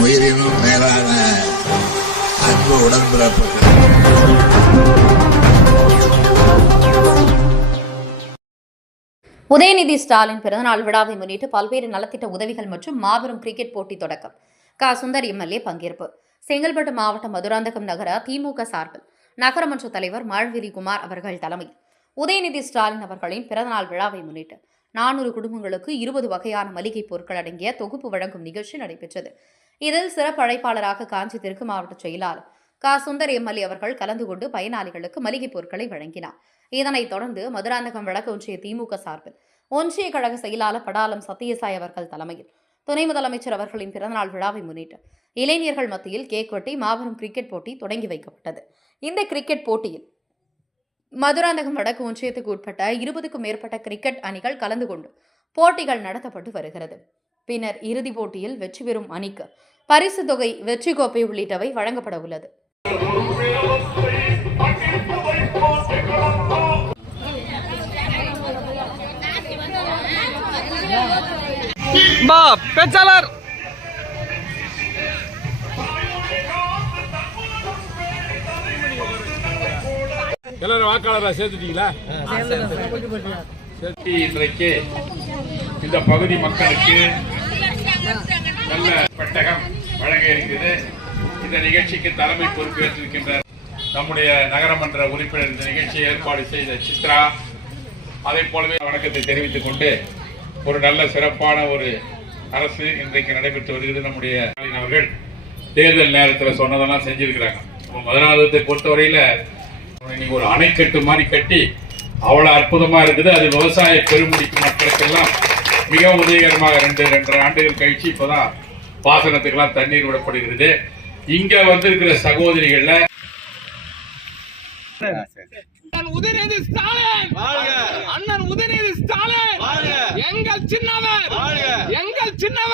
உயிரினும் மேலான அன்பு உடன்பிறப்புகள். உதயநிதி ஸ்டாலின் பிறந்தநாள் விழாவை முன்னிட்டு பல்வேறு நலத்திட்ட உதவிகள் மற்றும் மாபெரும் கிரிக்கெட் போட்டி தொடக்கம். க. சுந்தர் எம்எல்ஏ பங்கேற்பு. செங்கல்பட்டு மாவட்டம் மதுராந்தகம் நகர திமுக சார்பில் நகரமன்ற தலைவர் மாழ்விரி குமார் அவர்கள் தலைமையில் உதயநிதி ஸ்டாலின் அவர்களின் பிறந்தநாள் விழாவை முன்னிட்டு நானூறு குடும்பங்களுக்கு இருபது வகையான மளிகை பொருட்கள் அடங்கிய தொகுப்பு வழங்கும் நிகழ்ச்சி நடைபெற்றது. இதில் சிறப்பு அழைப்பாளராக காஞ்சி தெற்கு மாவட்ட செயலாளர் க. சுந்தர் எம்எல்ஏ அவர்கள் கலந்து கொண்டு பயனாளிகளுக்கு மளிகை பொருட்களை வழங்கினார். இதனைத் தொடர்ந்து மதுராந்தகம் வடக்கு ஒன்றிய திமுக சார்பில் ஒன்றிய கழக செயலாளர் படாலம் சத்யசாய் அவர்கள் தலைமையில் துணை முதலமைச்சர் அவர்களின் பிறந்தநாள் விழாவை முன்னிட்டு இளைஞர்கள் மத்தியில் கேக் வெட்டி மாபெரும் கிரிக்கெட் போட்டி தொடங்கி வைக்கப்பட்டது. இந்த கிரிக்கெட் போட்டியில் மதுராந்தகம் வடக்கு ஒன்றியத்துக்கு உட்பட்ட இருபதுக்கும் மேற்பட்ட கிரிக்கெட் அணிகள் கலந்து கொண்டு போட்டிகள் நடத்தப்பட்டு வருகிறது. பின்னர் இறுதிப் போட்டியில் வெற்றி பெறும் அணிக்கு பரிசு தொகை வெற்றி கோப்பை உள்ளிட்டவை வழங்கப்பட உள்ளது. பெச்சாளர் எல்லாரும் வாக்காளரா சேர்த்துட்டீங்களா? இன்றைக்கு இந்த பகுதி மக்களுக்கு நல்ல பெட்டகம் வழங்க இருக்குது இந்த நிகழ்ச்சிக்கு தலைமை பொறுப்பேற்றிருக்கின்ற நம்முடைய நகரமன்ற உறுப்பினர் இந்த நிகழ்ச்சியை ஏற்பாடு செய்த சித்ரா. அதை போலவே வணக்கத்தை தெரிவித்துக் கொண்டு ஒரு நல்ல சிறப்பான ஒரு அரசு இன்றைக்கு நடைபெற்று வருகிறது. நம்முடைய அவர்கள் தேர்தல் நேரத்தில் சொன்னதெல்லாம் செஞ்சிருக்கிறாங்க. மதுராந்தகத்தை பொறுத்தவரையில இன்னைக்கு ஒரு அணைக்கட்டு மாதிரி கட்டி அவ்வளவு அற்புதமா இருக்குது. அது விவசாய பெருமுடிக்கு மக்களுக்கெல்லாம் மிக உதவிகரமாக ரெண்டு ரெண்டரை ஆண்டுகள் கழிச்சு இப்பதான் பாசனத்துக்கெல்லாம் தண்ணீர் விடப்படுகிறது. இங்க வந்திருக்கிற சகோதரிகள்ல உதயநிதி ஸ்டாலின்! அண்ணன் உதயநிதி ஸ்டாலின்! எங்கள் சின்னவர்! எங்கள் சின்னவர்!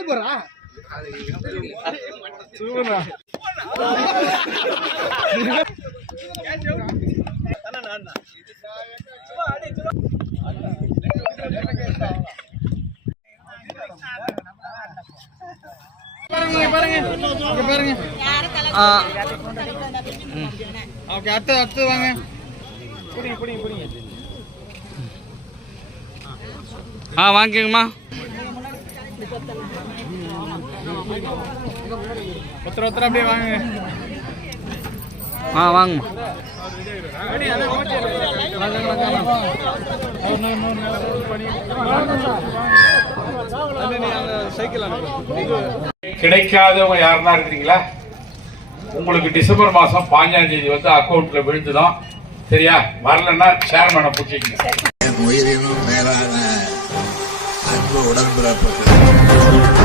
உதயநிதி பால் போறா பாருங்க. பாருங்க. ஓகே அடுத்து அடுத்து வாங்க. பிடிங்க பிடிங்க பிடிங்க ஆ வாங்கிக்கங்கம்மா. ஒருத்தர் ஒருத்தர் அப்படியே வாங்க. ஆ வாங்கம்மா சைக்கிள் கிடைக்காதவங்க யாருன்னா இருக்கிறீங்களா? உங்களுக்கு டிசம்பர் மாசம் பாஞ்சாம் தேதி வந்து அக்கௌண்ட்ல விழுந்துதான் சரியா? வரலன்னா சேர்மனை பிடிச்சிக்கங்க. என்